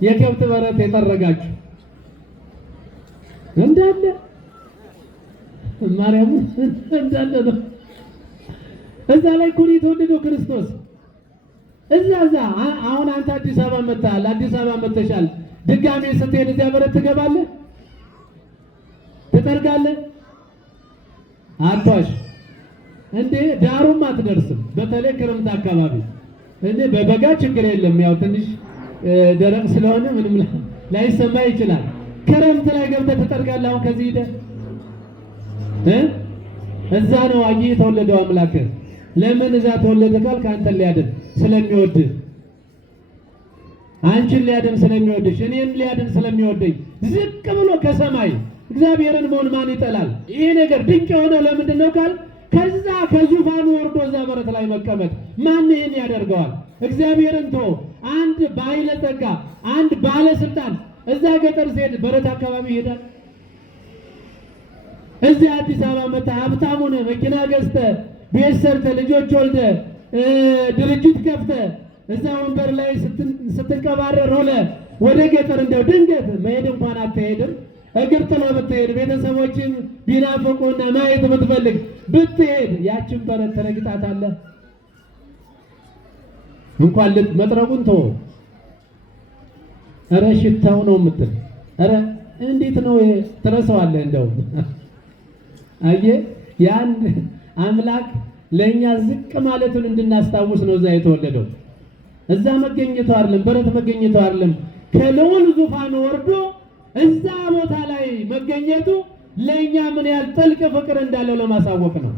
የከብት በረት የጠረጋችሁ እንዳለ ማርያም እንዳለ ነው። እዛ ላይ ኩሪ ተወደደው ክርስቶስ እዛ አሁን አንተ አዲስ አበባ መጣል አዲስ አበባ መተሻል ድጋሜ ስትሄድ እዚያ በረት ትገባለህ ትጠርጋለህ አጥቷሽ እንዴ ዳሩም አትደርስም። በተለይ ክረምት አካባቢ እንዴ በበጋ ችግር የለም ያው ትንሽ ደረቅ ስለሆነ ምንም ላይሰማ ይችላል። ክረምት ላይ ገብተህ ትጠርጋለህ። አሁን ከዚህ ሄደህ እዛ ነው አጊ የተወለደው አምላክ። ለምን እዛ ተወለደ ካልክ አንተን ሊያድን ስለሚወድ አንቺን ሊያድን ስለሚወድሽ እኔን ሊያድን ስለሚወደኝ ዝቅ ብሎ ከሰማይ እግዚአብሔርን መሆን ማን ይጠላል? ይሄ ነገር ድንቅ የሆነው ለምንድን ነው ካል ከዛ ከዙፋኑ ወርዶ እዛ በረት ላይ መቀመጥ ማን ይሄን ያደርገዋል? እግዚአብሔርን ተው። አንድ ባለጸጋ አንድ ባለስልጣን እዛ ገጠር ሲሄድ በረት አካባቢ ይሄዳል። እዚህ አዲስ አበባ መጣ ሀብታም ሆነ መኪና ገዝተህ ቤት ሰርተህ ልጆች ወልደህ ድርጅት ከፍተህ እዛ ወንበር ላይ ስትንቀባረር ውለህ ወደ ገጠር እንደው ድንገት መሄድ እንኳን አትሄድም። እግር ጥለህ ብትሄድ ቤተሰቦችን ቢናፍቁና ማየት ብትፈልግ ብትሄድ ያችን በረት ትረግጣታለህ። እንኳን መጥረጉን ተወው። ኧረ ሽታው ነው የምትል ኧረ እንዴት ነው ትረሳዋለህ። እንደው አየህ ያን አምላክ ለእኛ ዝቅ ማለቱን እንድናስታውስ ነው እዛ የተወለደው። እዛ መገኘቱ አይደለም በረት መገኘቱ አይደለም ከልዑል ዙፋን ወርዶ እዛ ቦታ ላይ መገኘቱ ለእኛ ምን ያህል ጥልቅ ፍቅር እንዳለው ለማሳወቅ ነው።